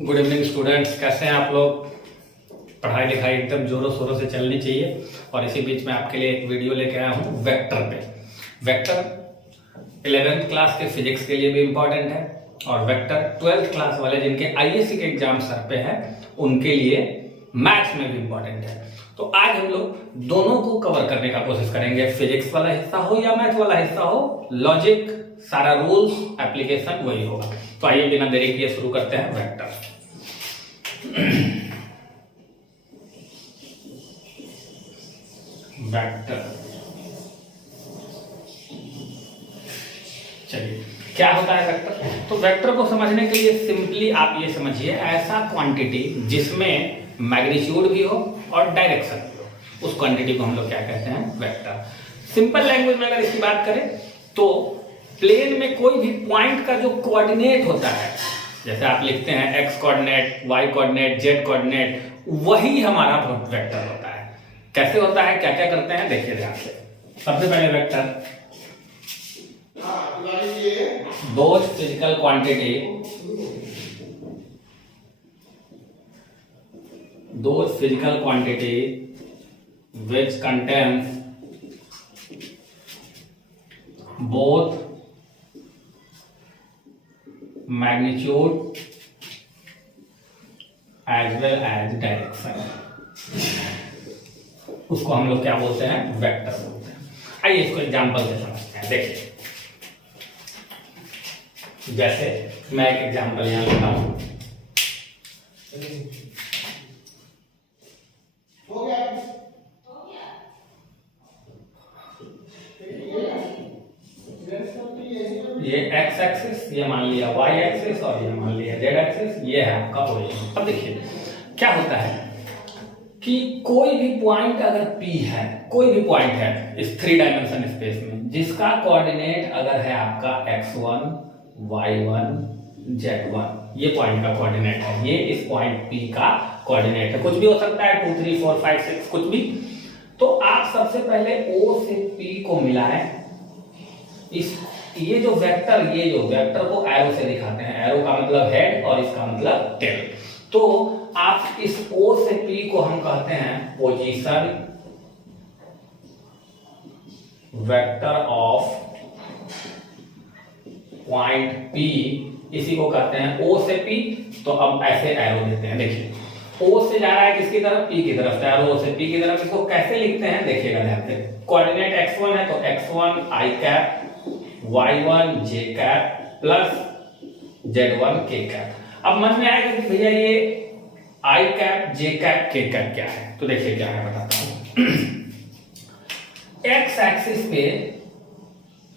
Good evening students, कैसे हैं आप लोग। पढ़ाई लिखाई एकदम जोरों शोरों से चलनी चाहिए। और इसी बीच में आपके लिए एक वीडियो लेके आया हूँ वेक्टर पे। वेक्टर 11th क्लास के फिजिक्स के लिए भी इम्पोर्टेंट है और वेक्टर 12th क्लास वाले जिनके आईएससी के एग्जाम सर पे है उनके लिए मैथ्स में भी इम्पोर्टेंट है। तो आज हम लोग दोनों को कवर करने का कोशिश करेंगे, फिजिक्स वाला हिस्सा हो या मैथ वाला हिस्सा हो, लॉजिक सारा रूल्स एप्लीकेशन वही होगा। तो आइए बिना देरी किए शुरू करते हैं वेक्टर। वेक्टर चलिए क्या होता है वेक्टर। तो वेक्टर को समझने के लिए सिंपली आप ये समझिए, ऐसा क्वांटिटी जिसमें मैग्नीट्यूड भी हो और डायरेक्शन भी हो, उस क्वांटिटी को हम लोग क्या कहते हैं, वेक्टर। सिंपल लैंग्वेज में अगर इसकी बात करें तो प्लेन में कोई भी पॉइंट का जो कोऑर्डिनेट होता है, जैसे आप लिखते हैं X coordinate, Y coordinate, Z coordinate, वही हमारा वेक्टर होता है। कैसे होता है, क्या क्या करते हैं, देखिए ध्यान से। सबसे पहले vector those physical quantity, those physical quantity which contains both magnitude as well as direction, उसको हम लोग क्या बोलते हैं, वेक्टर बोलते हैं। आइए इसको एग्जांपल से समझते हैं। देखिए जैसे मैं एक एग्जांपल यहां लेता हूं। ये एक्स एक्सिस, ये मान लिया वाई एक्सिस और ये मान लिया जेड एक्सिस, ये है आपका ओरिजिन। अब देखिए क्या होता है कि कोई भी पॉइंट अगर P है, कोई भी पॉइंट है इस 3 डायमेंशन स्पेस में जिसका कोऑर्डिनेट अगर है आपका x1, y1, z1, ये पॉइंट का कोऑर्डिनेट है, ये इस पॉइंट P का कोऑर्डिनेट है। कुछ भी हो सकता है, 2 3 4 5 6 कुछ भी। तो आप सबसे पहले O से P को मिलाएं। इस ये जो वेक्टर को एरो से दिखाते हैं। एरो का मतलब हेड और इसका मतलब टेल। तो आप इस O से P को हम कहते हैं position vector of point P, इसी को कहते हैं O से P। तो अब ऐसे एरो देते हैं। देखिए O से जा रहा है किसकी तरफ, P की तरफ, एरो O से P की तरफ। इसको कैसे लिखते हैं देखिएगा ध्यान से। कोऑर्डिनेट x1 है तो x1 i cap, y1 j cap plus z1 k cap. अब मन में आएगा कि भैया ये i cap, j cap, k cap क्या है। तो देखिए क्या है बताता हूं। x एक्सिस पे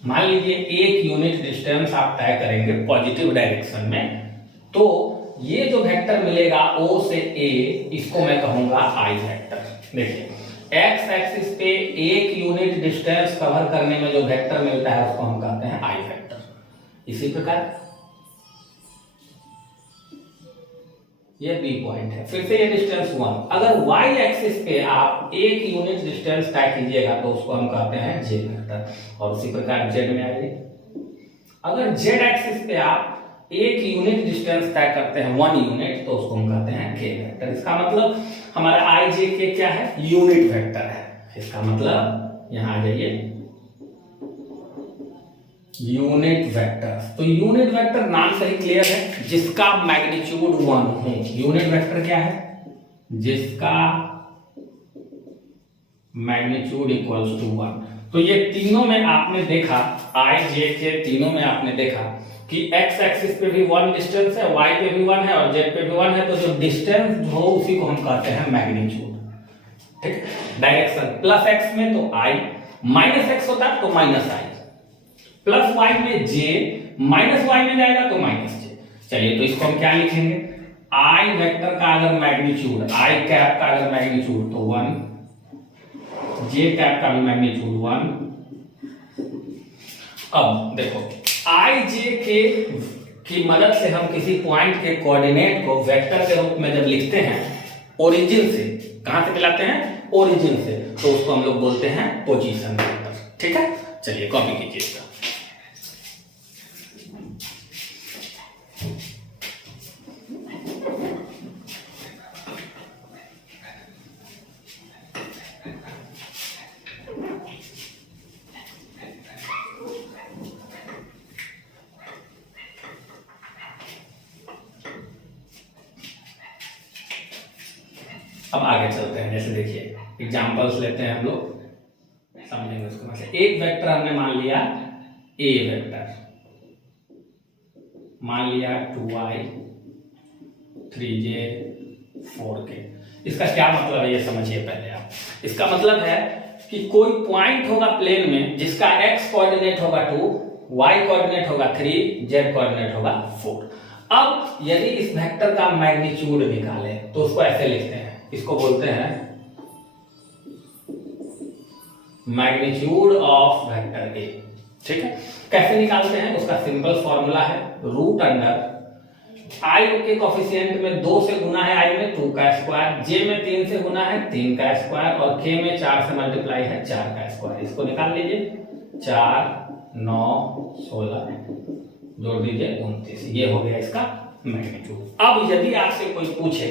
मान लीजिए एक यूनिट डिस्टेंस आप तय करेंगे पॉजिटिव डायरेक्शन में, तो ये जो वेक्टर मिलेगा O से A, इसको मैं कहूंगा I वेक्टर। देखिए x एक्सिस पे एक यूनिट डिस्टेंस कवर करने में जो वेक्टर मिलता है उसको हम कहते हैं I वेक्टर। इसी प्रकार ये B पॉइंट है, फिर से ये डिस्टेंस 1। अगर y एक्सिस पे आप एक यूनिट डिस्टेंस तय कीजिएगा तो उसको हम कहते हैं J वेक्टर। और उसी प्रकार Z में आइए, अगर Z एक्सिस पे आप एक यूनिट डिस्टेंस तय करते हैं 1 यूनिट, तो उसको हम कहते हैं K वेक्टर। इसका मतलब हमारा I J K क्या है, यूनिट वेक्टर है। इसका मतलब यहां आ जाइए, यूनिट वेक्टर। तो यूनिट वेक्टर नाम से ही क्लियर है, जिसका मैग्नीट्यूड 1 हो। यूनिट वेक्टर क्या है, जिसका मैग्नीट्यूड इक्वल्स टू 1। तो ये तीनों में आपने देखा, I J K तीनों में आपने देखा कि x एक्सिस पे भी 1 डिस्टेंस है, y पे भी 1 है और z पे भी 1 है। तो जो डिस्टेंस हो उसी को हम कहते हैं मैग्नीट्यूड। ठीक, डायरेक्शन प्लस x में तो I, माइनस x होता है तो माइनस I, प्लस y में j, माइनस y में जाएगा तो माइनस j। चलिए तो इसको हम क्या लिखेंगे, I वेक्टर का अगर मैग्नीट्यूड, I कैप का अगर मैग्नीट्यूड तो 1, j कैप का भी मैग्नीट्यूड 1। अब देखो I J K की मदद से हम किसी पॉइंट के कोऑर्डिनेट को वेक्टर के रूप में जब लिखते हैं ओरिजिन से, कहां से मिलाते हैं, ओरिजिन से, तो उसको हम लोग बोलते हैं पोजीशन वेक्टर। ठीक है, चलिए कॉपी कीजिएगा। अब आगे चलते हैं, जैसे देखिए एग्जांपल्स लेते हैं हम लोग, समझेंगे उसको। मतलब एक वेक्टर हमने मान लिया ए वेक्टर, मान लिया 2i 3j 4k। इसका क्या मतलब है ये समझिए पहले आप। इसका मतलब है कि कोई पॉइंट होगा प्लेन में जिसका x कोऑर्डिनेट होगा 2, y कोऑर्डिनेट होगा 3, z कोऑर्डिनेट होगा 4। अब यदि इस वेक्टर का मैग्नीट्यूड निकाले तो उसको ऐसे लिखते हैं, इसको बोलते हैं मैग्नीट्यूड ऑफ वेक्टर ए। ठीक है, कैसे निकालते हैं उसका सिंपल फॉर्मूला है रूट अंडर आई के कोफिशिएंट में 2 से गुना है आई में 2 का स्क्वायर, जे में 3 से गुना है 3 का स्क्वायर और के में 4 से मल्टीप्लाई है 4 का स्क्वायर। इसको निकाल लीजिए, 4 9 16 जोड़ दीजिए 29, ये हो गया इसका मैग्नीट्यूड। अब यदि आपसे कोई पूछे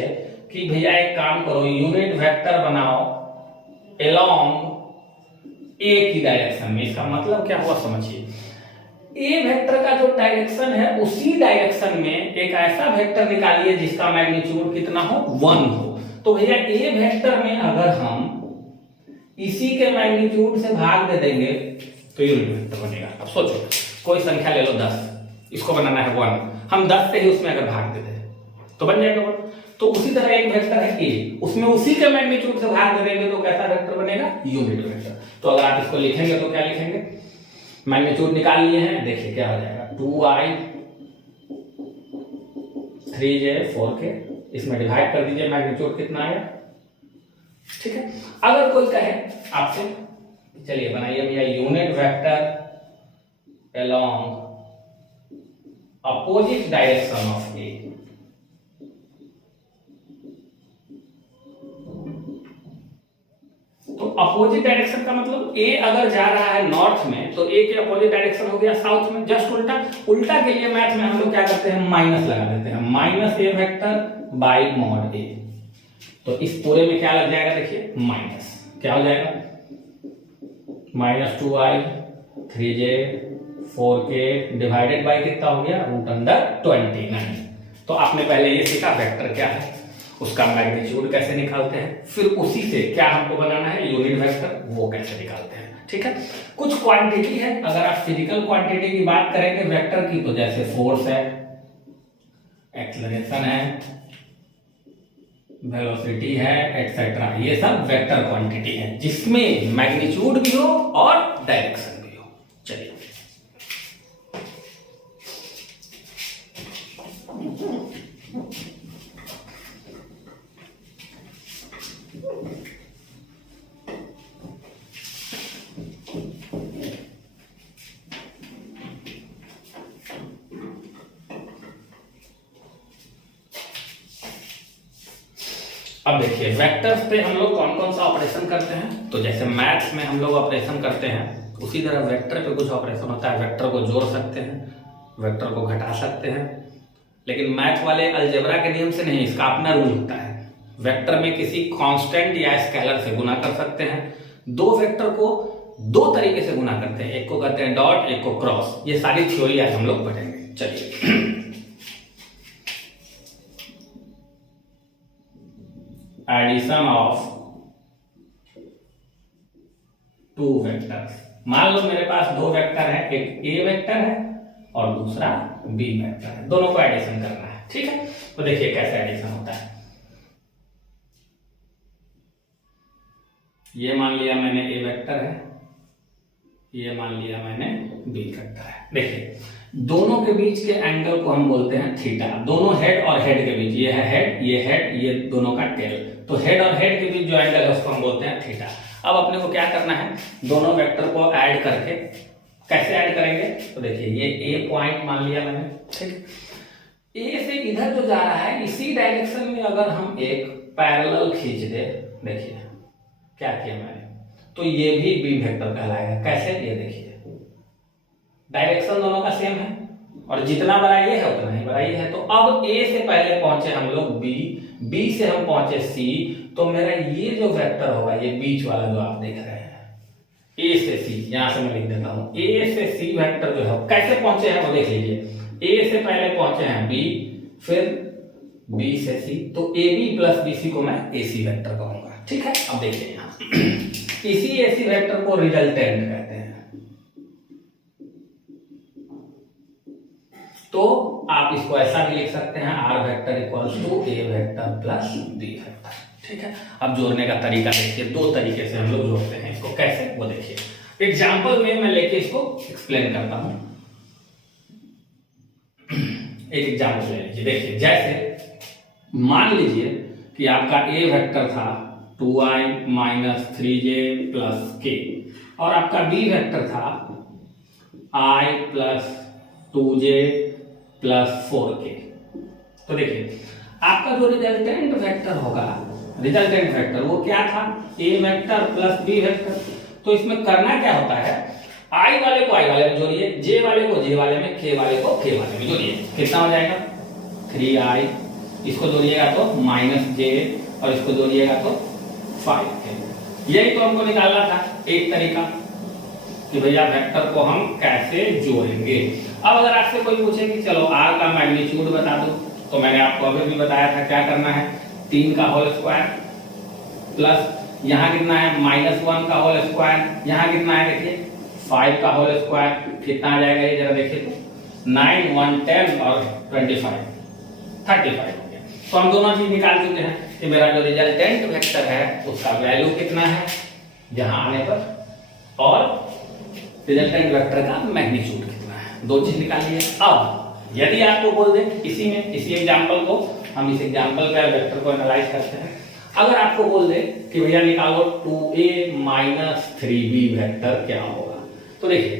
कि भैया एक काम करो, यूनिट वेक्टर बनाओ अलोंग ए की डायरेक्शन में, इसका मतलब क्या हुआ समझिए। ए वेक्टर का जो डायरेक्शन है उसी डायरेक्शन में एक ऐसा वेक्टर निकालिए जिसका मैग्नीट्यूड कितना हो 1 हो। तो भैया ए वेक्टर में अगर हम इसी के मैग्नीट्यूड से भाग दे देंगे तो यूनिट वेक्टर बनेगा। अब सोचो कोई संख्या ले लो 10, इसको बनाना है 1, हम 10 से ही उसमें अगर भाग दे दें तो बन जाएगा 1। तो उसी तरह एक वेक्टर है ए, उसमें उसी के मैग्नीट्यूड से भाग दे देंगे तो कैसा वेक्टर बनेगा यूनिट वेक्टर। तो अगर आप इसको लिखेंगे तो क्या लिखेंगे, मैग्नीट्यूड निकाल लिए हैं, देखिए क्या हो जाएगा 2i 3j 4k, इसमें डिवाइड कर दीजिए मैग्नीट्यूड कितना आया। ठीक है, अगर कोई कहे आपसे चलिए बनाइए भैया unit vector along opposite direction of A, तो अपोजिट डायरेक्शन का मतलब ए अगर जा रहा है नॉर्थ में तो ए के अपोजिट डायरेक्शन हो गया साउथ में, जस्ट उल्टा। उल्टा के लिए मैथ में हम लोग क्या करते हैं, माइनस लगा देते हैं, minus A vector by mod A. तो इस पूरे में क्या लग जाएगा, देखिए माइनस, क्या हो जाएगा -2i 3j 4k divided by कितना हो गया रूट अंडर 29। तो आपने पहले ये सीखा वेक्टर क्या है, उसका मैग्नीट्यूड कैसे निकालते हैं, फिर उसी से क्या हमको बनाना है यूनिट वेक्टर, वो कैसे निकालते हैं। ठीक है, कुछ क्वांटिटी है, अगर आप फिजिकल क्वांटिटी की बात करेंगे वेक्टर की तो जैसे फोर्स है, एक्सेलरेशन है, वेलोसिटी है, एटसेट्रा, ये सब वेक्टर क्वांटिटी है जिसमें मैग्नीट्यूड भी हो और डायरेक्शन भी हो। चलिए अब देखिए वेक्टर्स पे हम लोग कौन कौन सा ऑपरेशन करते हैं। तो जैसे मैथ्स में हम लोग ऑपरेशन करते हैं उसी तरह वेक्टर पे कुछ ऑपरेशन होता है। वेक्टर को जोड़ सकते हैं, वेक्टर को घटा सकते हैं, लेकिन मैथ वाले अलजेब्रा के नियम से नहीं, इसका अपना रूल होता है। वेक्टर में किसी कांस्टेंट या स्केलर से गुना कर सकते हैं। दो वेक्टर को दो तरीके से गुना करते हैं, एक को कहते हैं डॉट, एक को क्रॉस। ये सारी थ्योरी आज हम लोग पढ़ेंगे। चलिए एडिशन ऑफ टू वेक्टर्स। मान लो मेरे पास दो वेक्टर है, एक ए वेक्टर है और दूसरा बी वेक्टर है, दोनों को एडिशन करना है। ठीक है, तो देखिए कैसे एडिशन होता है। ये मान लिया मैंने ए वेक्टर है, ये मान लिया मैंने बी वेक्टर है। देखिए दोनों के बीच के एंगल को हम बोलते हैं थीटा। दोनों हेड और हेड के बीच, ये है हेड, ये हेड, ये दोनों का टेल, तो हेड और हेड के बीच जो एंगल है उसको हम बोलते हैं थीटा। अब अपने को क्या करना है, दोनों वेक्टर को ऐड करके, कैसे ऐड करेंगे, तो देखिए ये ए पॉइंट मान लिया मैंने, ठीक। ए से इधर जो जा रहा है इसी डायरेक्शन में अगर हम एक पैरेलल खींच दे, देखिए क्या किया मैंने, तो ये भी बी वेक्टर कहलाएगा। कैसे, ये देखिए डायरेक्शन दोनों का सेम है और जितना बड़ा ये है उतना ही बड़ा ये है। तो अब ए से पहले पहुंचे हम लोग बी, बी से हम पहुंचे सी, तो मेरा ये जो वेक्टर होगा, ये बीच वाला जो आप देख रहे हैं, ए से सी, यहां से मैं लिख देता हूं, ए से सी वेक्टर जो है कैसे पहुंचे हैं वो देख लीजिए। ए से पहले पहुंचे हैं बी, फिर बी से सी, तो A B plus B C को मैं ए सी वेक्टर कहूंगा। ठीक है, अब देखिए यहाँ इसी ए सी वेक्टर को रिजल्टेंट कहते हैं। तो आप इसको ऐसा भी लिख सकते हैं, R vector equals to A vector plus B vector. ठीक है, अब जोड़ने का तरीका देखिए, दो तरीके से हम लोग जोड़ते हैं इसको, कैसे वो देखिए। एग्जाम्पल में मैं लेके इसको एक्सप्लेन करता हूं। एक एग्जाम्पल ले लीजिए, देखिए जैसे मान लीजिए कि आपका ए वेक्टर था 2i minus 3j plus k, और आपका बी वेक्टर था i plus 2j plus 4k। तो देखिए आपका जो रिजल्टेंट वेक्टर होगा, रिजल्टेंट वेक्टर वो क्या था, a vector plus b vector. तो इसमें करना क्या होता है, i वाले को i वाले में जोड़िए, j वाले को j वाले में, k वाले को k वाले में जोड़िए। कितना हो जाएगा 3i, इसको जोड़िएगा तो -j, और इसको जोड़िएगा तो 5k। यही तो हमको निकालना था एक तरीका कि भैया वेक्टर को हम कैसे जोड़ेंगे। अब अगर आपसे कोई पूछे कि चलो r का मैग्नीट्यूड बता दो, तो मैंने आपको अभी भी बताया था क्या करना है, 3 का होल स्क्वायर प्लस यहाँ कितना है -1 का होल स्क्वायर, यहाँ कितना है देखिए 5 का होल स्क्वायर, कितना आ जाएगा ये जरा देखिए तो 9 1 10 और 25 35 हो गया। तो हम दोनों चीज निकाल चुके हैं कि मेरा जो रिजल्टेंट वेक्टर है उसका वैल्यू कितना है यहाँ आने पर, और रिजल्टेंट वेक्टर का मैग्नीट्यूड कितना है, दो चीज निकाल लिए। अब यदि आपको बोल दे इसी में, इसी एग्जांपल को हम इस एग्जांपल पे वेक्टर को एनालाइज करते हैं, अगर आपको बोल दे कि भैया निकालो 2a माइनस 3b वेक्टर क्या होगा, तो देखिए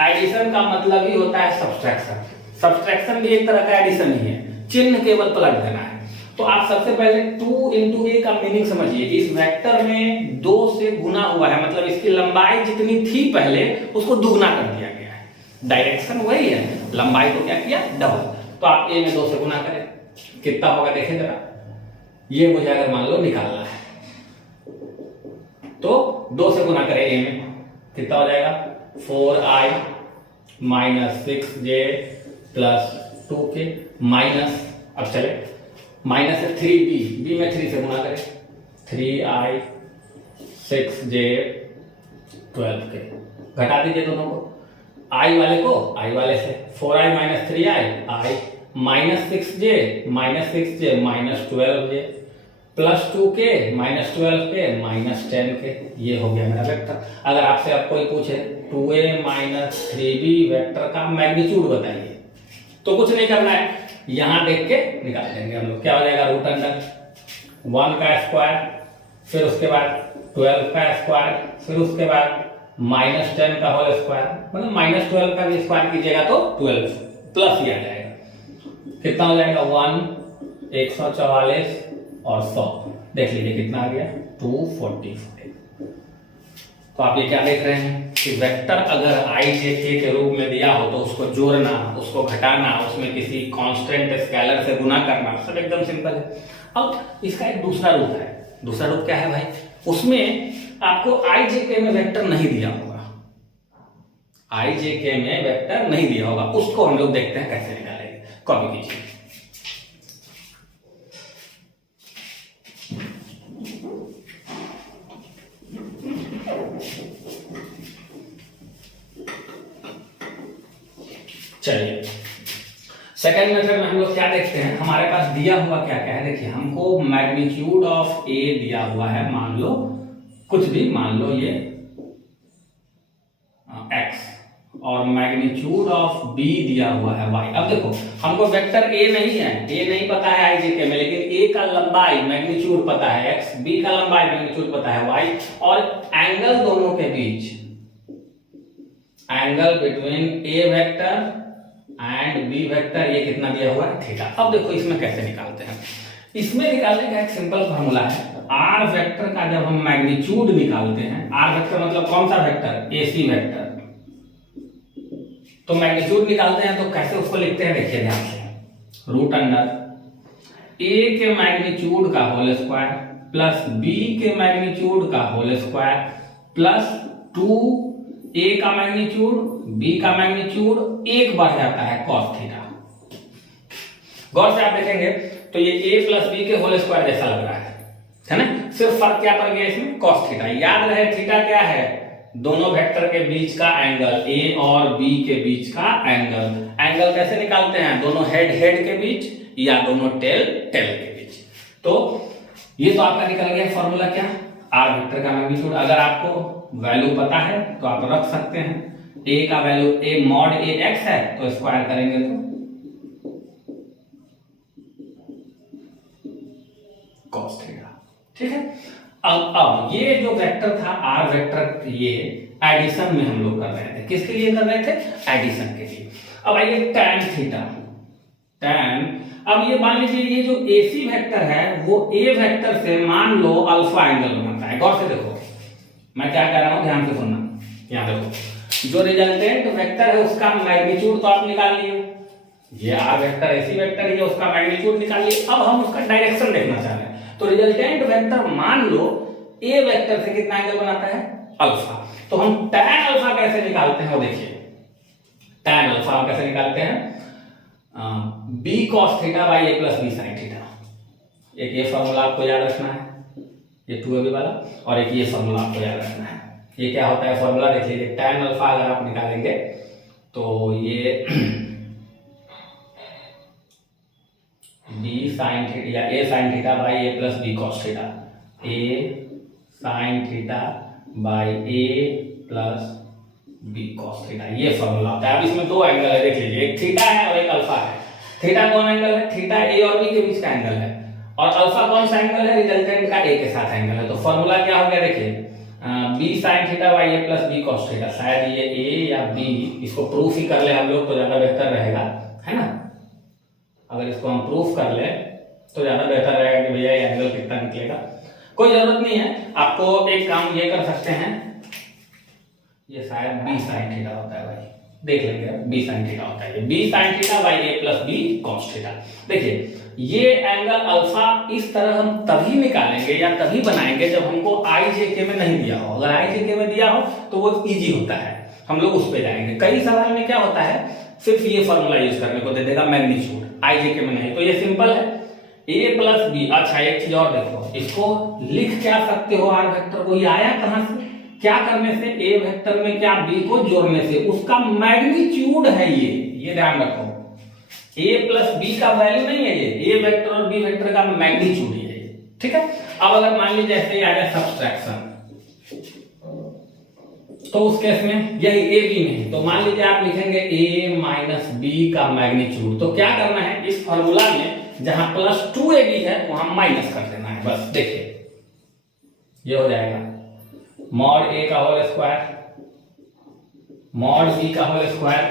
एडिशन का मतलब ही होता है सब्सट्रैक्शन। सब्सट्रैक्शन भी एक तरह का एडिशन ही है, चिन्ह केवल पलट देना है। तो आप सबसे पहले 2 into a का मीनिंग समझिए कि इस वेक्टर में 2 से गुना हुआ है, मतलब इसकी लंबाई जितनी थी पहले उसको दुगना कर दिया गया है। डायरेक्शन वही है, लंबाई को क्या किया डबल। तो आप a में 2 से गुना करें, कितना होगा देखें जरा, ये मुझे अगर मान लो निकालना है तो 2 से गुना करें a में, कितना हो जाएगा 4i minus 6j plus 2k minus, अब चले माइनस से 3b, b में 3 से गुना करें 3i 6j 12k, घटा दीजिए दोनों को, i वाले को i वाले से 4i minus 3i i minus 6j minus 12j plus 2k minus 12k minus 10k, ये हो गया मेरा वेक्टर। अगर आपसे अब कोई पूछे 2a माइनस 3b वेक्टर का मैग्नीट्यूड बताइए, तो कुछ नहीं करना है, यहां देख के निकाल देंगे हम लोग। क्या हो जाएगा रूट अंडर 1 का स्क्वायर, फिर उसके बाद 12 का स्क्वायर, फिर उसके बाद माइनस 10 का होल स्क्वायर, मतलब माइनस 12 का भी स्क्वायर कीजिएगा तो 12 प्लस ही आ जाएगा, कितना हो जाएगा 1 144 और 100, देख लीजिए कितना आ गया 245। तो आप ये क्या देख रहे हैं कि वेक्टर अगर i j k के रूप में दिया हो तो उसको जोड़ना, उसको घटाना, उसमें किसी कांस्टेंट स्केलर से गुना करना, सब एकदम सिंपल है। अब इसका एक दूसरा रूप है, दूसरा रूप क्या है भाई, उसमें आपको i j k में वेक्टर नहीं दिया होगा, i j k में वेक्टर नहीं दिया होगा, उसको हम लोग देखते हैं कैसे निकालेंगे। कॉपी कीजिए, चलिए सेकेंड मेथड में हम लोग क्या देखते हैं, हमारे पास दिया हुआ क्या क्या है, देखिए हमको मैग्नीट्यूड ऑफ a दिया हुआ है, मान लो कुछ भी, मान लो ये x, और मैग्नीट्यूड ऑफ b दिया हुआ है y। अब देखो हमको वेक्टर a नहीं है, a नहीं पता है i j k में, लेकिन a का लंबाई मैग्नीट्यूड पता है x, b का लंबाई मैग्नीट्यूड पता है y, और एंगल दोनों के बीच, angle between a vector and B vector ये कितना दिया हुआ है थीटा। अब देखो इसमें कैसे निकालते हैं, इसमें निकालने का एक सिंपल फार्मूला है, आर वेक्टर का जब हम मैग्नीट्यूड निकालते हैं, आर वेक्टर मतलब कौन सा वेक्टर, एसी वेक्टर, तो मैग्नीट्यूड निकालते हैं तो कैसे उसको लिखते हैं देखिए ध्यान से, रूट अंडर ए के मैग्नीट्यूड का होल स्क्वायर प्लस बी के मैग्नीट्यूड का होल स्क्वायर प्लस 2 a का मैग्नीट्यूड b का मैग्नीट्यूड 1 बढ़ जाता है cos थीटा। गौर से आप देखेंगे तो ये a प्लस बी के होल स्क्वायर जैसा लग रहा है ना। सिर्फ फर्क क्या पड़ गया इसमें, cos थीटा। याद रहे थीटा क्या है, दोनों वेक्टर के बीच का एंगल, a और b के बीच का एंगल। एंगल कैसे निकालते हैं, दोनों हेड हेड के बीच या दोनों टेल टेल के बीच। तो ये तो आपका निकल गया फॉर्मूला क्या, आर वेक्टर का मैग्नीट्यूड। अगर आपको वैल्यू पता है तो आप रख सकते हैं। a का value a mod a x है तो स्क्वायर करेंगे तो cos थीटा। ठीक है, अब ये जो वेक्टर था आर वेक्टर, ये एडिशन में हम लोग कर रहे थे। किसके लिए कर रहे थे, एडिशन के लिए। अब आइए tan थीटा, tan, अब ये मान लीजिए ये जो AC वेक्टर है वो A वेक्टर से मान लो अल्फा एंगल बनाता है। गौर से देखो मैं क्या कह रहा हूं, ध्यान से सुनना। यहां देखो जो रिजल्टेंट वेक्टर है उसका मैग्नीट्यूड तो आप निकाल लिए, ये R वेक्टर AC वेक्टर है, उसका मैग्नीट्यूड निकाल लिए। अब हम उसका डायरेक्शन देखना चाह रहे हैं, तो रिजल्टेंट वेक्टर मान लो A वेक्टर से कितना एंगल बनाता है, अल्फा। तो हम tan अल्फा कैसे निकालते हैं वो देखिए। tan अल्फा हम कैसे निकालते हैं, b cos theta by a plus b sin theta. एक ये फॉर्मूला आपको याद रखना है, ये 2ab वाला, और एक ये फॉर्मूला आपको याद रखना है। ये क्या होता है फॉर्मूला देख लीजिए, tan अल्फा अगर आप निकालेंगे तो ये b sin थीटा या a sin theta by a plus b cos theta, a sin theta by a plus b cos theta, ये फॉर्मूला होता है। अब इसमें दो एंगल है देख लीजिए, एक थीटा है और एक अल्फा है। थीटा कौन एंगल है, थीटा a और b के बीच का एंगल है, और अल्फा कौन सा एंगल है, रिजल्टेंट का a के साथ एंगल है। तो फॉर्मूला क्या हो गया देखिए, b sin theta by a plus b cos theta. शायद ये a या b, इसको प्रूफ ही कर ले हम लोग तो ज्यादा बेहतर रहेगा, है ना। अगर इसको हम प्रूफ कर ले तो ज्यादा बेहतर रहेगा कि भैया ये एंगल कितना निकलेगा। कोई जरूरत नहीं है, आपको एक काम ये कर सकते हैं, ये शायद b sin थीटा होता है भाई, देख लेंगे b sin थीटा होता है, ये b sin theta by a plus b cos theta. देखिए ये एंगल अल्फा इस तरह हम तभी निकालेंगे या तभी बनाएंगे जब हमको IJK में नहीं दिया हो। अगर IJK में दिया हो तो वो इजी होता है, हम लोग उस पे जाएंगे। कई सवाल में क्या होता है, सिर्फ ये फॉर्मूला यूज करने को दे देगा मैग्नीट्यूड, IJK में नहीं। तो ये सिंपल है, a प्लस b। अच्छा एक चीज और देखो, इसको लिख क्या सकते हो, आर वेक्टर को, ये आया कहां से, क्या करने से, a वेक्टर में क्या b को जोड़ने से, उसका मैग्नीट्यूड है ये ध्यान रखो। a प्लस b का वैल्यू नहीं है ये, a वेक्टर और b वेक्टर का मैग्नीट्यूड है ये। ठीक है, अब अगर मान लीजिए जैसे आ जाए सब्सट्रैक्शन, तो उस केस में यही a b में, तो मान लीजिए आप लिखेंगे a माइनस b का मैग्नीट्यूड। तो क्या करना है, इस फॉर्मूला में जहां प्लस 2ab है वहां माइनस कर देना है, बस। देखिए ये हो जाएगा मॉड a का होल स्क्वायर मॉड b का whole square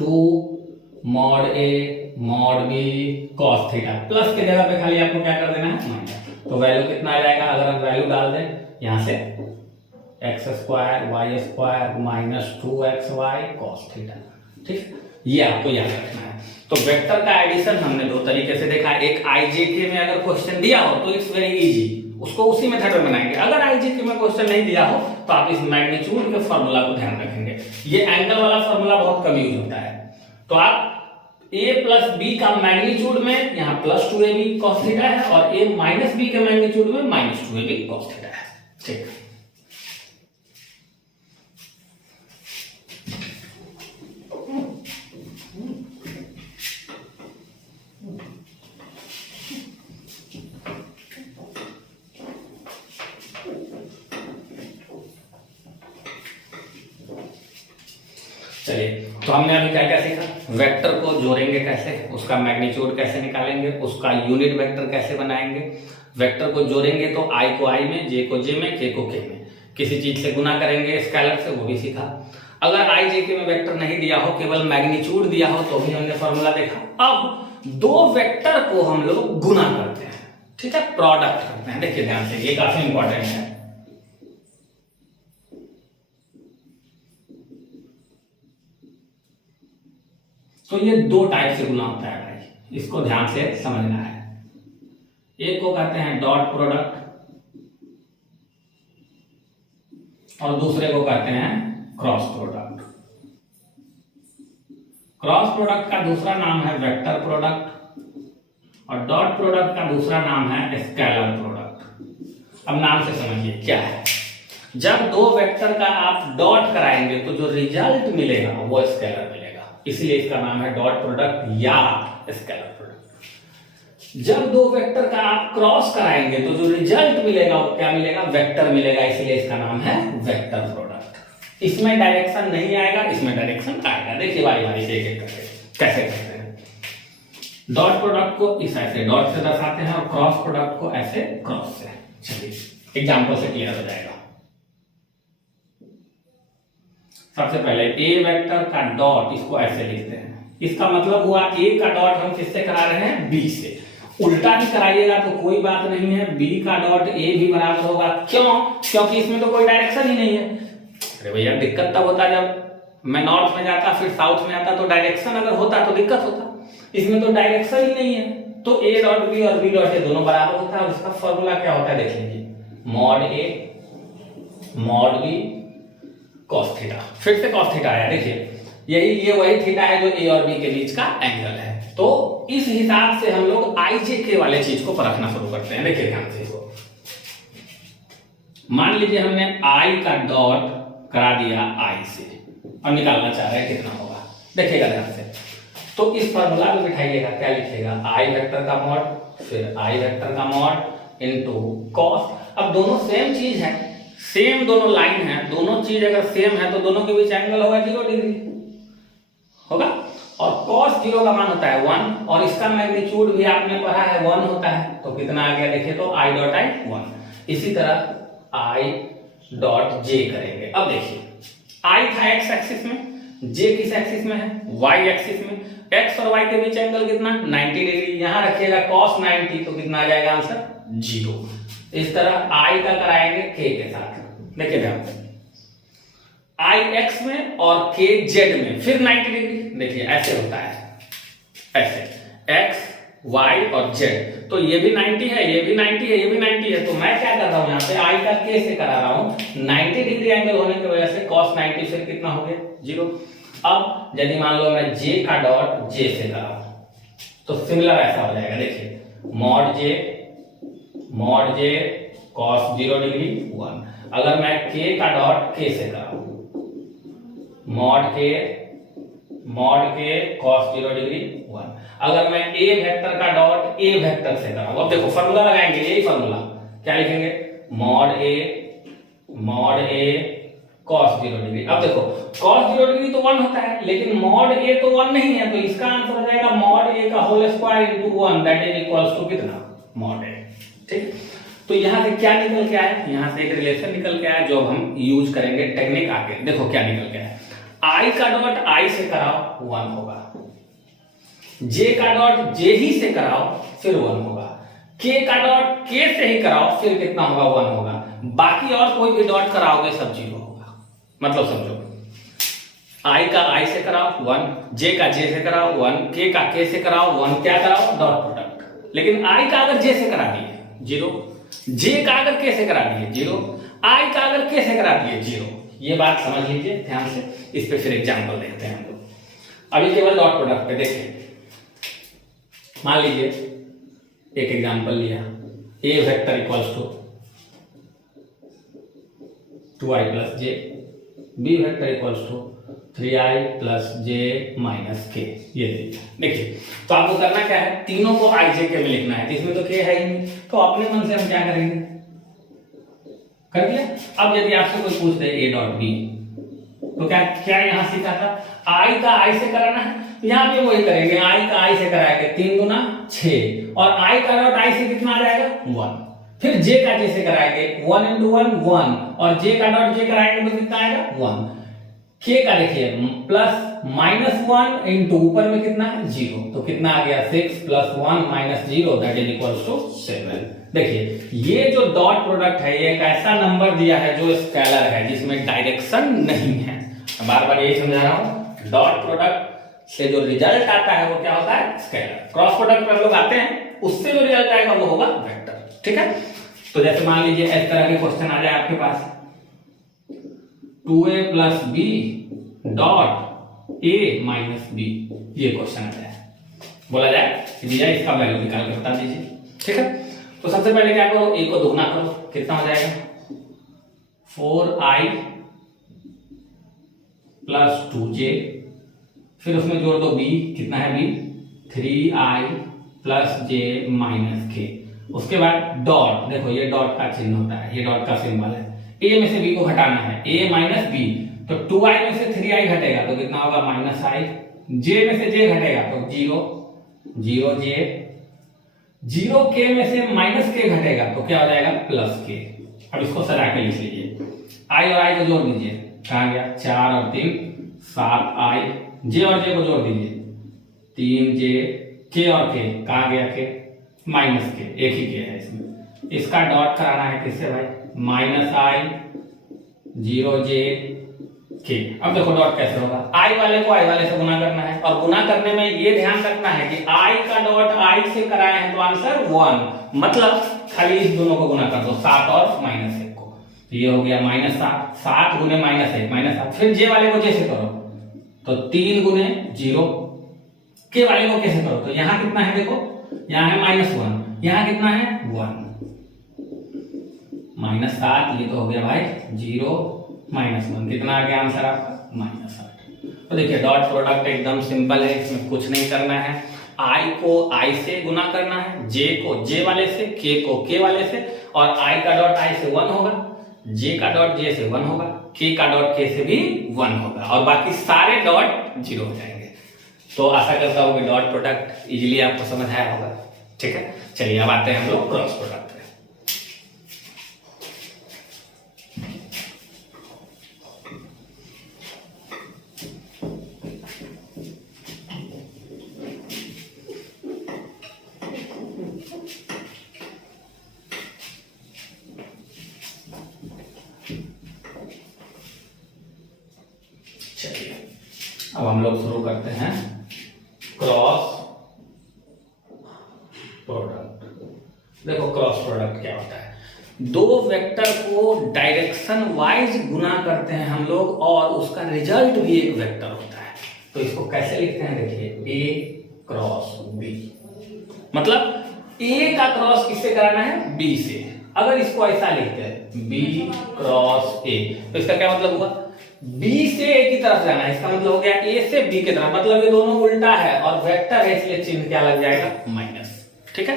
2 mod a mod b cos theta. प्लस की जगह पे खाली आपको क्या कर देना है, माइनस। तो वैल्यू कितना आ जाएगा, अगर हम वैल्यू डाल दें यहां से, X square Y square minus 2xy cos theta. ठीक, ये आपको याद रखना है। तो वेक्टर का एडिशन हमने दो तरीके से देखा। एक IJK में अगर क्वेश्चन दिया हो तो इट्स वेरी इजी, उसको उसी मेथड में बनाएंगे। अगर IJK में क्वेश्चन नहीं दिया हो तो आप इस मैग्नीट्यूड के फॉर्मूला को ध्यान रखेंगे। ये एंगल वाला फॉर्मूला बहुत कम यूज होता है। तो आप a प्लस b का मैग्नीट्यूड में यहाँ प्लस 2ab cos थीटा है, और a माइनस b के मैग्नीट्यूड में माइनस 2ab cos थीटा है। ठीक, चलिए तो हमने अभी क्या क्या सीखा, वेक्टर को जोड़ेंगे कैसे, उसका मैग्नीट्यूड कैसे निकालेंगे, उसका यूनिट वेक्टर कैसे बनाएंगे। वेक्टर को जोड़ेंगे तो i को i में, j को j में, k को k में, किसी चीज से गुना करेंगे स्केलर से, वो भी सीखा। अगर IJK में वेक्टर नहीं दिया हो, केवल मैग्नीट्यूड दिया हो, तो भी हमने फॉर्मूला देखा। अब दो वेक्टर को हम लोग गुना करते हैं, ठीक है, प्रोडक्ट करते हैं। देखिए ध्यान से, ये काफी इंपॉर्टेंट है। तो ये दो टाइप से गुना होता है भाई, इसको ध्यान से समझना है। एक को कहते हैं डॉट प्रोडक्ट और दूसरे को कहते हैं क्रॉस प्रोडक्ट। क्रॉस प्रोडक्ट का दूसरा नाम है वेक्टर प्रोडक्ट और डॉट प्रोडक्ट का दूसरा नाम है स्केलर प्रोडक्ट। अब नाम से समझिए क्या है। जब दो वेक्टर का आप डॉट कराएंगे तो जो रिजल्ट मिलेगा वो स्केलर मिलेगा, इसलिए इसका नाम है डॉट प्रोडक्ट या स्केलर प्रोडक्ट। जब दो वेक्टर का आप क्रॉस कराएंगे तो जो रिजल्ट मिलेगा वो क्या मिलेगा, वेक्टर मिलेगा, इसलिए इसका नाम है वेक्टर प्रोडक्ट। इसमें डायरेक्शन नहीं आएगा, इसमें डायरेक्शन आएगा। देखिए बारी बारी से एक एक करके कैसे करते हैं। डॉट प्रोडक्ट को इस ऐसे डॉट से दर्शाते हैं और क्रॉस प्रोडक्ट को ऐसे क्रॉस से। चलिए एग्जांपल से क्लियर हो जाएगा। सबसे पहले ए वेक्टर का डॉट इसको ऐसे लिखते हैं, इसका मतलब हुआ ए का डॉट हम किससे करा रहे हैं, बी से। उल्टा भी कराइएगा तो कोई बात नहीं है, बी का डॉट ए भी बराबर होगा। क्यों? क्योंकि इसमें तो कोई डायरेक्शन ही नहीं है। अरे भैया दिक्कत तब होता जब मैं नॉर्थ में जाता फिर साउथ में आता, तो डायरेक्शन अगर होता तो दिक्कत होता। इसमें तो डायरेक्शन ही नहीं है, तो ए डॉट बी और बी डॉट ए दोनों बराबर होता है। और इसका फॉर्मूला क्या होता है देख लीजिए, mod A mod B cos theta. फिर से कॉस थीटा आया, देखिए ये वही थीटा है जो ए और बी के बीच का एंगल है। तो इस हिसाब से हम लोग आई जे के वाले चीज को परखना शुरू करते हैं। देखिए ध्यान से इसको, मान लीजिए हमने आई का डॉट करा दिया आई से और निकालना चाह रहे हैं कितना होगा। देखिएगा ध्यान से, तो इस फॉर्मूला को बिठाइएगा, क्या लिखिएगा, आई वेक्टर का मॉड फिर आई वेक्टर का मॉड इनटू कॉस। अब दोनों सेम चीज है, सेम दोनों लाइन है, दोनों चीज अगर सेम है तो दोनों के बीच एंगल होगा 0 डिग्री होगा। और cos 0 का मान होता है 1 और इसका मैग्नीट्यूड भी आपने पढ़ा है 1 होता है। तो कितना आ गया देखिए, तो आई डॉट आई 1। इसी तरह आई डॉट जे करेंगे। अब देखिए आई था एक्स एक्सिस में, जे किस एक्सिस में है, वाई एक्सिस में। एक्स और वाई के बीच एंगल कितना, 90 डिग्री। यहां रखिएगा cos 90 तो कितना आ जाएगा आंसर 0। इस तरह आई का कराएंगे के के साथ। देखिए ध्यान से, आई एक्स में और के जेड में फिर 90 डिग्री। देखिए ऐसे होता है, ऐसे एक्स वाई और जेड। तो ये भी 90 है, ये भी 90 है, ये भी 90 है। तो मैं क्या कर रहा हूं, यहाँ पे आई का के से करा रहा हूं। 90 डिग्री एंगल होने की वजह से cos 90 से कितना हो गया 0। अब यदि मान लो मैं जे का डॉट जे से करा तो सिमिलर ऐसा हो जाएगा। देखिए मॉड जे cos 0 डिग्री 1। अगर मैं के का डॉट के से कराऊं, मॉड के cos 0 डिग्री 1। अगर मैं ए वेक्टर का डॉट ए वेक्टर से कराऊं, अब देखो फॉर्मूला लगाएंगे, यही फॉर्मूला क्या लिखेंगे, मॉड ए cos 0 डिग्री। अब देखो cos 0 डिग्री तो 1 होता है, लेकिन मॉड ए तो 1 नहीं है, तो इसका आंसर हो जाएगा मॉड ए का whole square into 1 that is equals to कितना, मॉड ए। ठीक, तो यहां से क्या निकल के आया, यहां से एक रिलेशन निकल के आया जो हम यूज करेंगे टेक्निक आगे। देखो क्या निकल के आया, आई का डॉट आई से कराओ 1 होगा, जे का डॉट जे ही से कराओ फिर 1 होगा, के का डॉट के से ही कराओ फिर कितना होगा 1 होगा। बाकी और कोई भी डॉट कराओगे सब 0 होगा। मतलब समझो, आई का आई से कराओ 1, जे का जे से कराओ 1, के का के से कराओ 1, क्या कराओ डॉट प्रोडक्ट। लेकिन आई का अगर जे से करा दिए 0, जे का अगर के से करा दिए 0, आई का अगर के से करा दिए 0। ये बात समझ लीजिए ध्यान से। इस पे फिर एग्जांपल देखते हैं हम लोग। अभी केवल डॉट प्रोडक्ट पे देखें। मान लीजिए एक एग्जांपल लिया, A vector equals to 2i plus J, B vector equals to 3i plus J minus K. ये देखिए, तो आपको करना क्या है, तीनों को आई जे के में लिखना है। इसमें तो के है ही नहीं, तो अपने मन से हम क्या करेंगे, कर दिया। अब यदि आपसे कोई पूछ दे ए डॉट बी, तो क्या क्या यहां सीखा था, आई का आई से कराना है, यहां पे वही करेंगे, आई का आई से कराएंगे 3 गुना 6 और आई का डॉट आई से कितना आ जाएगा 1। फिर जे का जे से कराएंगे 1 इंटू 1 1 और जे का डॉट जे कराएंगे तो कितना आएगा 1। के का देखिए प्लस माइनस 1 इंटू ऊपर में कितना है 0, तो कितना आ गया 6 plus 1 minus 0 that is equals to 7। देखिए ये जो डॉट प्रोडक्ट है ये एक ऐसा नंबर दिया है जो स्केलर है जिसमें डायरेक्शन नहीं है। बार बार यही समझा रहा हूं, डॉट प्रोडक्ट से जो रिजल्ट आता है वो क्या होता है स्केलर। क्रॉस प्रोडक्ट पर लोग आते हैं, उससे जो रिजल्ट आएगा वो होगा वेक्टर। ठीक है, तो जैसे मान लीजिए इस तरह के क्वेश्चन आ जाए आपके पास, 2a plus B dot a minus B, ये क्वेश्चन आ जाए। बोला जाए कि भैया इसका वैल्यू निकाल के बता दीजिए। ठीक है, तो सबसे पहले क्या करो, a को दोगुना करो, कितना हो जाएगा 4i प्लस 2j, फिर उसमें जोड़ दो b, कितना है b 3i plus j minus k। उसके बाद डॉट, देखो ये डॉट का चिन्ह होता है, ये डॉट का सिंबल है। a में से b को घटाना है, a माइनस b, तो 2i में से 3i घटेगा तो कितना होगा माइनस i, j में से j घटेगा तो 0j, 0k में से माइनस k घटेगा तो क्या हो जाएगा प्लस k। अब इसको सजा के लिख लीजिए, i और i को जोड़ दीजिए, कहाँ गया 4 और 3 7i, j और j को जोड़ दीजिए 3j, k और k कहाँ गया k माइनस k, एक ही k है इसमें। इसका डॉट कराना है किससे भाई, माइनस i 0j k। अब देखो डॉट कैसे होगा, i वाले को i वाले से गुना करना है, और गुना करने में ये ध्यान रखना है कि i का डॉट i से कराए हैं तो आंसर 1, मतलब खाली इस दोनों को गुना कर दो 7 और माइनस 1 को, तो ये हो गया माइनस 7, 7 गुने माइनस 1 माइनस 7। फिर j वाले को j से करो तो 3 गुने 0, k वाले को कैसे करो, तो यहाँ कितना है देखो, यहाँ है -1, यहाँ कितना है 1, -7, ये तो हो गया भाई 0 -1, कितना आ गया आंसर आपका -8। तो देखिए डॉट प्रोडक्ट एकदम सिंपल है, इसमें कुछ नहीं करना है, i को i से गुना करना है, j को j वाले से, k को k वाले से, और i का डॉट i से 1 होगा, j का डॉट j से 1 होगा, k का डॉट k से भी 1 होगा, और बाकी सारे डॉट 0 हो जाएंगे। तो आशा करता हूँ कि डॉट प्रोडक्ट इजीली आपको समझ आया होगा। ठीक है, चलिए अब आते हैं हम लोग क्रॉस प्रोडक्ट पे। चलिए अब हम लोग शुरू करते हैं क्रॉस प्रोडक्ट। देखो क्रॉस प्रोडक्ट क्या होता है, दो वेक्टर को डायरेक्शन वाइज गुना करते हैं हम लोग, और उसका रिजल्ट भी एक वेक्टर होता है। तो इसको कैसे लिखते हैं, देखिए a क्रॉस b, मतलब a का क्रॉस किससे कराना है b से। अगर इसको ऐसा लिखते हैं b क्रॉस a, तो इसका क्या मतलब हुआ, b से a की तरफ जाना है, इसका मतलब हो गया a से b की तरफ, मतलब ये दोनों उल्टा है और वेक्टर है, इसलिए चिन्ह क्या लग जाएगा माइनस। ठीक है,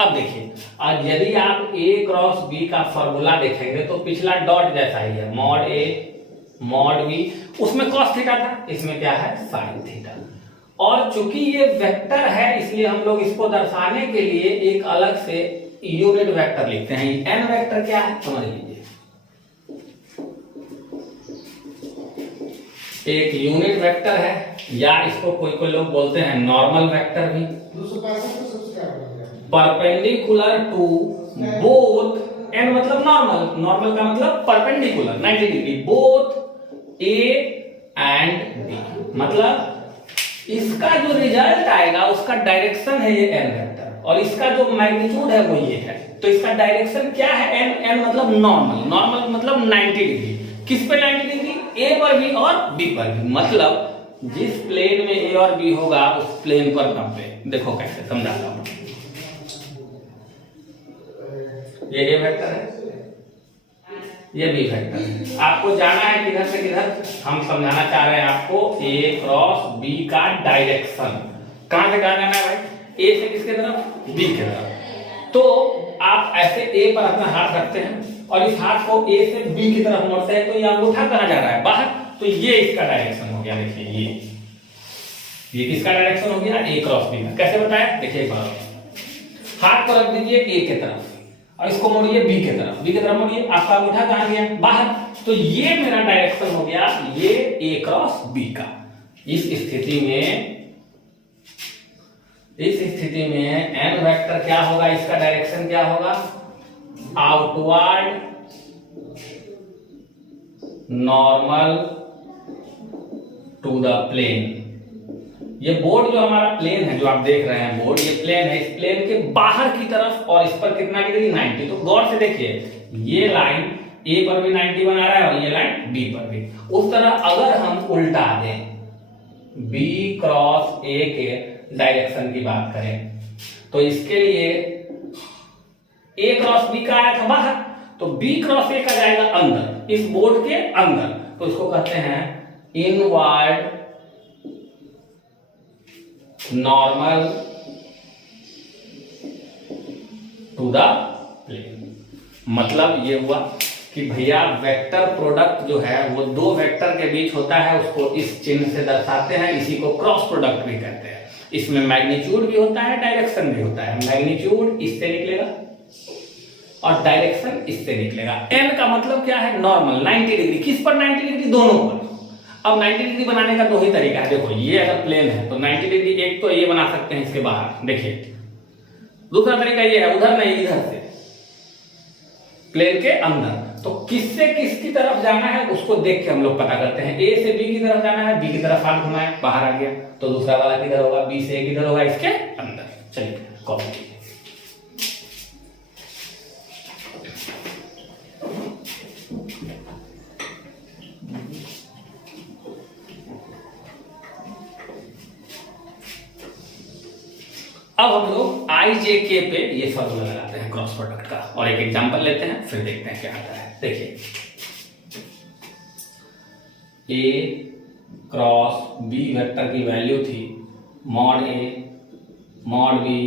अब देखिए, और यदि आप a क्रॉस b का फॉर्मूला देखेंगे तो पिछला डॉट जैसा ही है, मॉड a मॉड b, उसमें कॉस थीटा था, इसमें क्या है साइन थीटा। और चूंकि ये वेक्टर है इसलिए हम लोग इसको दर्शाने के लिए एक अलग से यूनिट वेक्टर लिखते हैं। n वेक्टर क्या है समझ लीजिए, एक यूनिट वेक्टर है, या इसको कोई लोग बोलते हैं नॉर्मल वेक्टर भी, परपेंडिकुलर टू बोथ, n मतलब नॉर्मल, नॉर्मल का मतलब perpendicular 90 degree, both a and b, मतलब इसका जो रिजल्ट आएगा उसका डायरेक्शन है ये n वेक्टर, और इसका जो मैग्नीट्यूड है वो ये है। तो इसका डायरेक्शन क्या है n मतलब नॉर्मल, नॉर्मल मतलब 90 डिग्री, किस पे 90 डिग्री, a पर भी और b पर भी, मतलब जिस प्लेन में a और b होगा उस प्लेन पर कब पे। देखो कैसे समझाता हूं, ये a वेक्टर है, ये b वेक्टर है, आपको जाना है किधर से किधर, हम समझाना चाह रहे हैं आपको a क्रॉस b का डायरेक्शन, कहां से कहां जाना है भाई, a से किसके तरफ b के तरफ। तो आप ऐसे a पर अपना हाथ रखते हैं और इस हाथ को a से b की तरफ मोड़ते हैं, तो ये अंगूठा कहां जा रहा है बाहर, तो ये इसका डायरेक्शन हो गया। देखिए ये किसका डायरेक्शन हो गया, a क्रॉस b का। कैसे बताया, देखिए एक बार हाथ को रख दीजिए a के तरफ और इसको मोड़िए b के तरफ, b के तरफ मोड़िए, आपका अंगूठा कहां गया बाहर, तो ये मेरा डायरेक्शन हो गया ये a क्रॉस b का। इस स्थिति में n वेक्टर क्या होगा, इसका डायरेक्शन क्या होगा, outward normal to the plane. ये बोर्ड जो हमारा प्लेन है, जो आप देख रहे हैं बोर्ड, ये प्लेन है, इस प्लेन के बाहर की तरफ, और इस पर कितना डिग्री 90। तो गौर से देखिए, ये लाइन a पर भी 90 बना रहा है और ये लाइन b पर भी। उस तरह अगर हम उल्टा दें, बी क्रॉस ए के डायरेक्शन की बात करें तो इसके लिए ए क्रॉस बी का आया था बाहर, तो बी क्रॉस ए का जाएगा अंदर, इस बोर्ड के अंदर, तो इसको कहते हैं inward normal to the plane. मतलब ये हुआ कि भैया वेक्टर प्रोडक्ट जो है वो दो वेक्टर के बीच होता है, उसको इस चिन्ह से दर्शाते हैं, इसी को क्रॉस प्रोडक्ट भी कहते हैं। इसमें मैग्नीट्यूड भी होता है, डायरेक्शन भी होता है। मैग्नीट्यूड इससे निकलेगा और डायरेक्शन इससे निकलेगा। एन का मतलब क्या है? Normal, 90 degree. किस पर 90 डिग्री? दोनों पर। अब 90 डिग्री बनाने का दो ही तरीका है। देखो ये अगर प्लेन है तो 90 डिग्री एक तो ये बना सकते हैं इसके बाहर, देखिए। दूसरा तरीका ये है, उधर नहीं इधर से, प्लेन के अंदर। तो किससे किसकी तरफ जाना है उसको देख के हम लोग पता करते हैं। ए से बी की तरफ जाना है, बी की तरफ हाथ घुमाए, बाहर आ गया, तो दूसरा वाला किधर होगा? बी से ए किधर होगा? इसके अंदर। चलिए कॉपी कीजिए। अब हम लोग आई जे के पे ये फॉर्मूला लगाते हैं क्रॉस प्रोडक्ट का, और एक एग्जांपल लेते हैं, फिर देखते हैं क्या आता है। देखिए ए क्रॉस बी वेक्टर की वैल्यू थी mod A mod B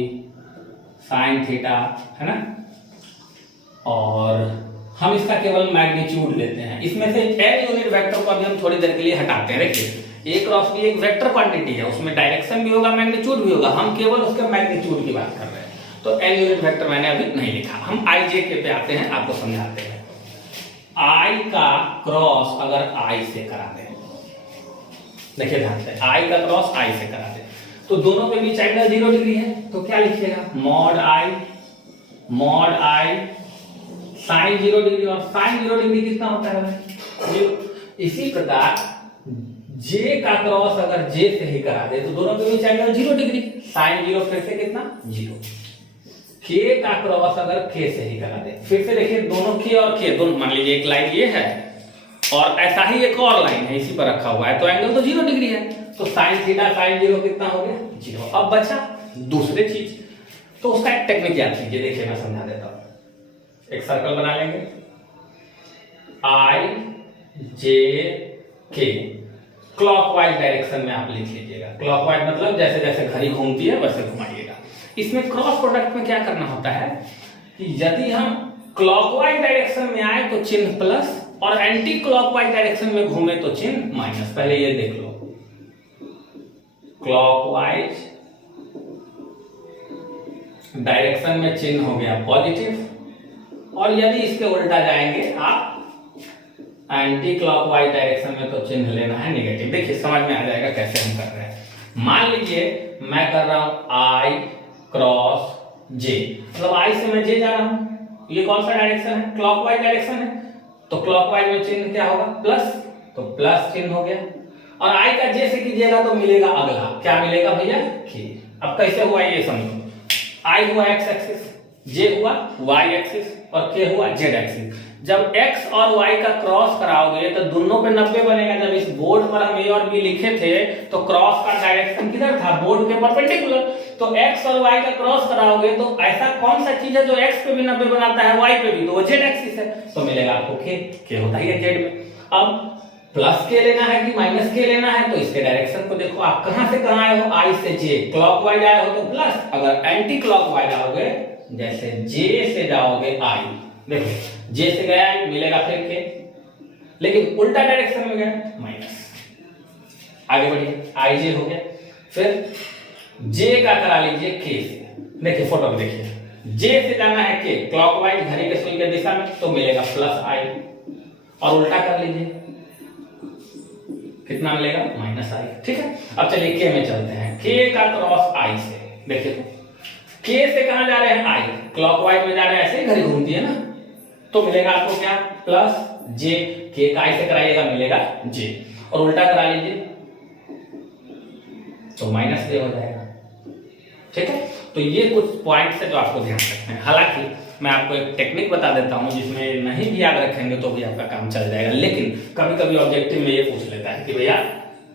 sine theta, है ना, और हम इसका केवल मैग्नीट्यूड लेते हैं। इसमें से एन यूनिट वेक्टर को अभी हम थोड़ी देर के लिए हटाते हैं। देखिए ए क्रॉस बी एक वेक्टर क्वांटिटी है, उसमें डायरेक्शन भी होगा, मैग्नीट्यूड भी होगा, हम केवल उसके मैग्नीट्यूड की बात कर रहे हैं। तो एन यूनिट वेक्टर मैंने अभी नहीं लिखा। हम आई जे के पे आते हैं, आपको समझाते हैं। आई का क्रॉस अगर आई से करा दे, देखिए ध्यान से, आई का क्रॉस आई से करा दे तो दोनों के बीच एंगल 0 डिग्री है, तो क्या लिखिएगा? मॉड आई साइन 0 डिग्री, और साइन 0 डिग्री कितना होता है? 0। इसी प्रकार जे का क्रॉस अगर जे से ही करा दे तो दोनों के बीच एंगल 0 डिग्री, साइन 0 फिर से कितना? 0। के का क्रॉस अगर के से ही करा दे, फिर से देखिए दोनों के और के दोनों, मान लीजिए एक लाइन ये है और ऐसा ही एक और लाइन है इसी पर रखा हुआ है, तो एंगल तो 0 डिग्री है, तो साइन थीटा साइन 0 कितना हो गया? 0। अब बचा दूसरी चीज, तो उसका एक टेक्निक याद कीजिए। देखिए मैं समझा देता हूं। एक सर्कल बना लेंगे, आई जे के क्लॉकवाइज डायरेक्शन में आप लिख लीजिएगा। क्लॉकवाइज मतलब जैसे जैसे घड़ी घूमती है वैसे घुमाइएगा। इसमें क्रॉस प्रोडक्ट में क्या करना होता है कि यदि हम क्लॉकवाइज डायरेक्शन में आए तो चिन्ह प्लस, और एंटी क्लॉकवाइज डायरेक्शन में घूमे तो चिन्ह माइनस। पहले ये देख लो, क्लॉकवाइज डायरेक्शन में चिन्ह हो गया पॉजिटिव, और यदि इसके उल्टा जाएंगे आप एंटी क्लॉकवाइज डायरेक्शन में, तो चिन्ह लेना है नेगेटिव। देखिए समझ में आ जाएगा कैसे हम कर रहे हैं। मान लीजिए मैं कर रहा हूं आई क्रॉस जे, मतलब आई से मैं जे जा रहा हूं, ये कौन सा डायरेक्शन है? क्लॉकवाइज डायरेक्शन है, तो क्लॉकवाइज में चिन्ह क्या होगा? प्लस, तो प्लस चिन्ह हो गया। और आई का जे से कीजिएगा तो मिलेगा अगला, क्या मिलेगा भैया? के। अब कैसे हुआ ये समझो। आई हुआ एक्स एक्सिस, जे हुआ वाई एक्सिस, और के हुआ जेड एक्सिस। जब x और y का क्रॉस कराओगे तो दोनों पे 90 बनेगा। जब इस बोर्ड पर हम a और b लिखे थे तो क्रॉस का डायरेक्शन किधर था? बोर्ड के परपेंडिकुलर। तो x और y का क्रॉस कराओगे तो ऐसा कौन सा चीज है जो x पे भी 90 बनाता है, y पे भी? तो वो z एक्सिस है, तो मिलेगा आपको k होता ही है z में। अब प्लस के लेना है कि माइनस के लेना है, तो इसके डायरेक्शन को देखो, आप कहां से कहां आए हो? I से J। क्लॉकवाइज आए हो तो प्लस, अगर एंटी क्लॉकवाइज आओगे जैसे J से जाओगे I, देखिए जे से गया मिलेगा फिर के, लेकिन उल्टा डायरेक्शन में गया माइनस। आगे बढ़िए, आई जे हो गया, फिर जे का करा लीजिए के से। देखिए फोटो में देखिए, जे से जाना है के क्लॉकवाइज घड़ी के सुई के दिशा में, तो मिलेगा प्लस आई, और उल्टा कर लीजिए कितना मिलेगा? माइनस आई। ठीक है, अब चलिए के में चलते हैं। के का क्रॉस आई से, देखिए तो के से कहां जा रहे हैं? आई, क्लॉकवाइज में जा रहे हैं, ऐसे घड़ी घूमती है ना, तो मिलेगा आपको क्या? प्लस जे। के का आई से कराइएगा मिलेगा जे, और उल्टा करा लीजिए तो माइनस जे हो जाएगा। ठीक है, तो ये कुछ पॉइंट्स है जो आपको ध्यान रखना है। हालांकि मैं आपको एक टेक्निक बता देता हूं जिसमें नहीं भी याद रखेंगे तो भी आपका काम चल जाएगा, लेकिन कभी कभी ऑब्जेक्टिव में ये पूछ लेता है कि भैया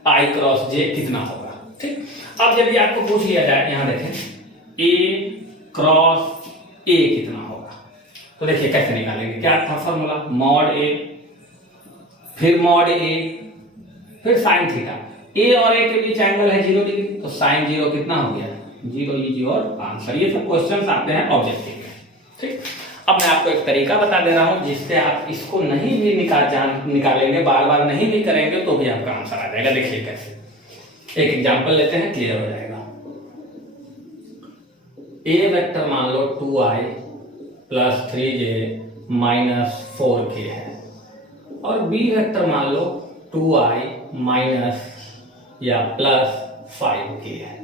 आई क्रॉस जे कितना होगा। ठीक, अब यदि आपको पूछ लिया जाए, यहां देखें ए क्रॉस ए कितना होगा, तो देखिए कैसे निकालेंगे। क्या था फॉर्मूला, मॉड ए फिर मॉड ए फिर साइन थीटा। ए और ए के बीच एंगल है 0 डिग्री, तो साइन 0 कितना हो गया, 0 इज योर आंसर। ये सब क्वेश्चंस आते हैं ऑब्जेक्टिव में। ठीक, अब मैं आपको एक तरीका बता दे रहा हूं जिससे आप इसको नहीं भी निकालेंगे, बार बार नहीं भी करेंगे तो भी आपका आंसर आ जाएगा। देखिए कैसे, एक एग्जांपल लेते हैं, क्लियर हो जाएगा। ए वेक्टर मान लो 2i plus 3j minus 4k है, और बी वेक्टर मान लो 2i माइनस या प्लस 5k है।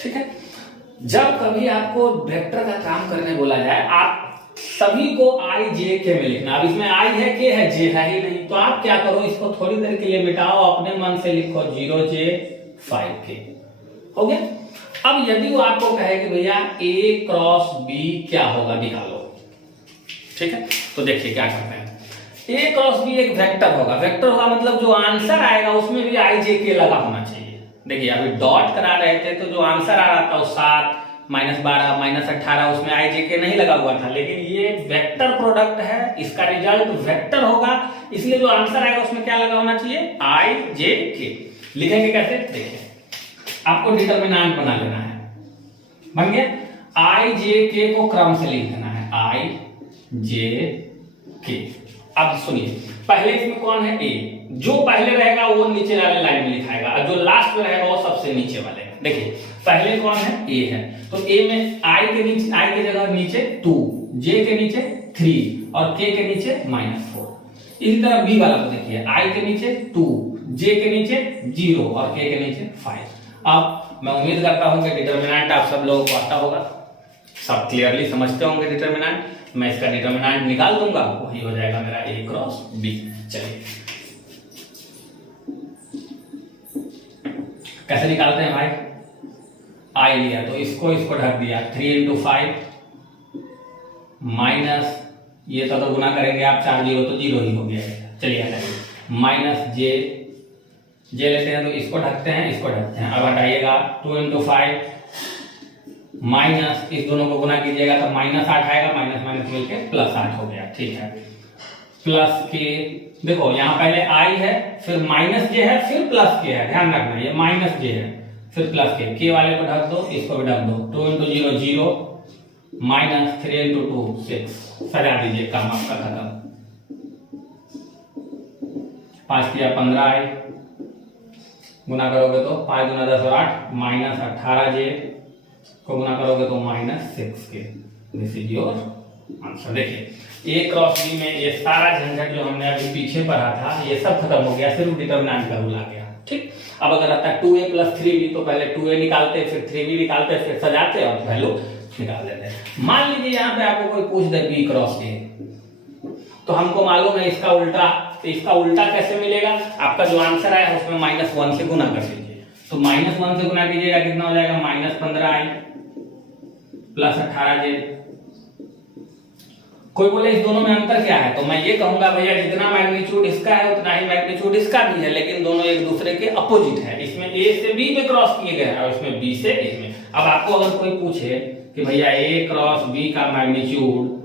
ठीक है, जब कभी आपको वेक्टर का काम करने बोला जाए, आप सभी को i j k में लिखना। अब इसमें i है, k है, j है ही नहीं, तो आप क्या करो, इसको थोड़ी देर के लिए मिटाओ, अपने मन से लिखो 0j 5k, हो गया। अब यदि वो आपको कहे कि भैया a क्रॉस b क्या होगा निकालो, ठीक है, तो देखिए क्या करते हैं। a क्रॉस b एक वेक्टर होगा, वेक्टर होगा मतलब जो आंसर आएगा उसमें भी i j k लगा होना चाहिए। देखिए अभी डॉट करा रहे थे तो जो आंसर आ रहा था 7 -12 -18, उसमें i j k नहीं लगा हुआ था, लेकिन ये वेक्टर प्रोडक्ट है, इसका रिजल्ट वेक्टर होगा, इसलिए जो आंसर आएगा उसमें क्या लगा होना चाहिए, i j k। लिखेंगे कैसे, देखिए आपको डिटरमिनेंट बना लेना है, बन गया। i j k को क्रम से लिख देना है, i j k। अब सुनिए, पहले इसमें कौन है, a, जो पहले रहेगा वो नीचे वाले लाइन में लिखाएगा, और जो लास्ट में रहेगा वो सबसे नीचे वाले में। देखिए पहले कौन है, a है, तो a में i के नीचे, i की जगह नीचे 2, j के नीचे 3 और k के नीचे -4। इसी तरह b वाला को देखिए, i के नीचे 2, j के नीचे 0 और k के नीचे 5। अब मैं उम्मीद करता हूं कि डिटरमिनेंट आप सब लोगों को आता होगा, सब क्लियरली समझते होंगे डिटरमिनेंट। मैं इसका डिटरमिनेंट निकाल दूंगा, वही हो जाएगा मेरा a क्रॉस b। चलिए कैसे निकालते हैं भाई, i लिया तो इसको ढक दिया, 3 × 5 माइनस, ये तो गुना करेंगे आप 4 0 तो 0 ही हो गया। चलिए माइनस j लेते हैं तो इसको ढकते हैं, इसको ढकते हैं। अब हटाइएगा 2 × 5 माइनस, इस दोनों को गुना कीजिएगा तो -8 आएगा, माइनस माइनस मिलके +8 हो गया। ठीक है, प्लस के, देखो यहाँ पहले i है, फिर माइनस j है, फिर प्लस के है, ध्यान रखना ये माइनस j है, फिर प्लस के वाले को ढक दो, इसको भी ढक दो। 2 × 0 0 माइनस 3 × 2 6, सजा दीजिए, काम आपका खत्म। 5 × 15 आई, गुना करोगे तो 5 × 10 और 8 माइनस 18j को गुना करोगे तो -6k। This is your answer. देखिए a क्रॉस b में ये सारा झंझट जो हमने अभी पीछे पढ़ा था ये सब खत्म हो गया, सिर्फ डिटरमिनेंट का रूल आ गया। ठीक, अब अगर आता है 2a + 3b तो पहले 2a निकालते, फिर 3b निकालते, फिर सजाते और वैल्यू निकाल देते। मान लीजिए यहाँ पे आपको कोई पूछ दे b क्रॉस a, तो हमको मालूम है इसका उल्टा, तो इसका उल्टा कैसे मिलेगा, आपका जो आंसर आया उसमें -1 से गुना कर दीजिए, तो -1 से गुना कीजिएगा कितना हो जाएगा, -15i प्लस 18j। कोई बोले इस दोनों में अंतर क्या है, तो मैं ये कहूंगा भैया जितना मैग्नीट्यूड इसका है उतना ही मैग्नीट्यूड इसका भी है, लेकिन दोनों एक दूसरे के अपोजिट है। इसमें a से b में क्रॉस किए गए हैं और इसमें b से a में। अब आपको अगर कोई पूछे कि भैया a क्रॉस b का मैग्नीट्यूड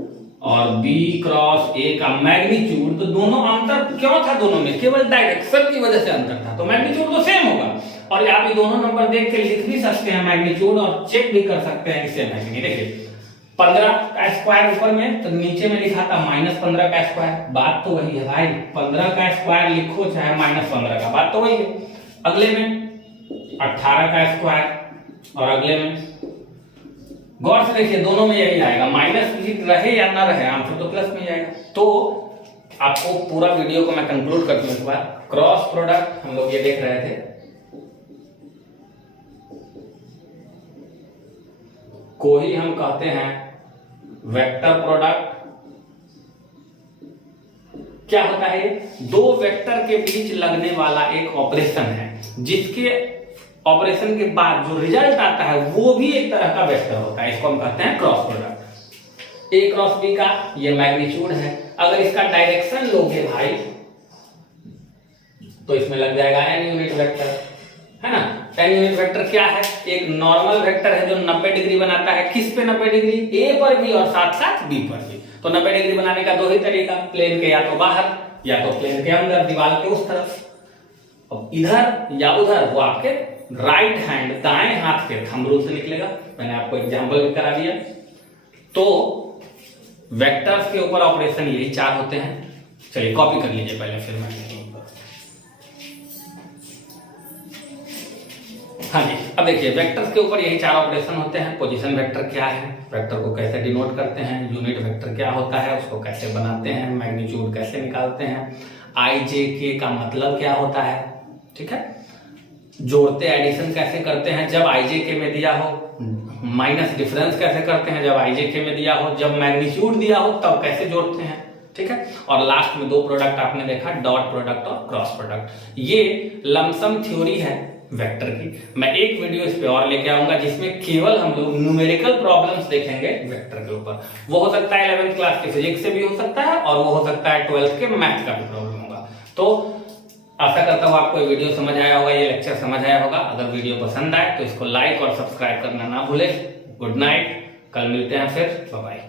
और b क्रॉस a का मैग्नीट्यूड, तो दोनों अंतर क्यों था, दोनों में केवल डायरेक्शन की वजह से अंतर था, तो मैग्नीट्यूड तो सेम होगा। और आप ये दोनों नंबर देख के लिख भी सकते हैं मैग्नीट्यूड और चेक भी कर सकते हैं कि सेम है कि नहीं। देखिए 15 का स्क्वायर ऊपर में, तो नीचे में लिखा था -15 का स्क्वायर, बात तो वही है भाई, 15 का स्क्वायर लिखो चाहे -15 का, बात तो वही है। अगले में 18 का स्क्वायर और अगले में, गौर से देखिए दोनों में यही आएगा, माइनस रहे या ना रहे आंसर तो प्लस में जाएगा। तो आपको पूरा वीडियो को मैं कंक्लूड करती हूँ, इसके बाद क्रॉस प्रोडक्ट हम लोग ये देख रहे थे, को ही हम कहते हैं वेक्टर प्रोडक्ट। क्या होता है, दो वेक्टर के बीच लगने वाला एक ऑपरेशन है, जिसके ऑपरेशन के बाद जो रिजल्ट आता है वो भी एक तरह का वेक्टर होता है, इसको हम कहते हैं cross product. a cross b का ये मैग्नीट्यूड है, अगर इसका डायरेक्शन लोगे भाई तो इसमें लग जाएगा n यूनिट वेक्टर, है ना। n यूनिट वेक्टर क्या है? एक नॉर्मल वेक्टर है जो 90 डिग्री बनाता है। किस पे 90 डिग्री? a पर भी और साथ साथ b पर भी। तो 90 डिग्री बनाने का दो ही तरीका, प्लेन के या तो बाहर या तो प्लेन के अंदर, दीवार के उस तरफ। अब इधर या उधर वो आपके राइट हैंड, दाएं हाथ के थंब रूल से निकलेगा। मैंने आपको एग्जांपल भी करा दिया। तो वेक्टर्स के ऊपर ऑपरेशन यही 4 होते हैं। चलिए कॉपी कर लीजिए पहले, फिर मैं हाँ जी। अब देखिए वेक्टर्स के ऊपर यही 4 ऑपरेशन होते हैं। पोजीशन वेक्टर क्या है, वेक्टर को कैसे डिनोट करते हैं, यूनिट वेक्टर क्या होता है, उसको कैसे बनाते हैं, मैग्नीट्यूड कैसे निकालते हैं, आई जे के का मतलब क्या होता है, ठीक है। जोड़ते एडिशन कैसे करते हैं जब आई जे के में दिया हो, माइनस डिफरेंस कैसे करते हैं जब आई जे के में दिया हो, जब मैग्नीट्यूड दिया हो तब कैसे जोड़ते हैं, ठीक है। और लास्ट में 2 प्रोडक्ट आपने देखा, डॉट प्रोडक्ट और क्रॉस प्रोडक्ट। ये लमसम थ्योरी है वेक्टर की। मैं एक वीडियो इस पे और लेके आऊंगा जिसमें केवल हम लोग न्यूमेरिकल प्रॉब्लम्स देखेंगे वेक्टर के ऊपर। वो हो सकता है 11th क्लास के फिजिक्स से भी हो सकता है और वो हो सकता है 12th के मैथ का भी प्रॉब्लम होगा। तो आशा करता हूँ आपको ये वीडियो समझ आया होगा, ये लेक्चर समझ आया होगा। अगर वीडियो पसंद आए तो इसको लाइक और सब्सक्राइब करना ना भूले। गुड नाइट, कल मिलते हैं फिर, बाय बाय।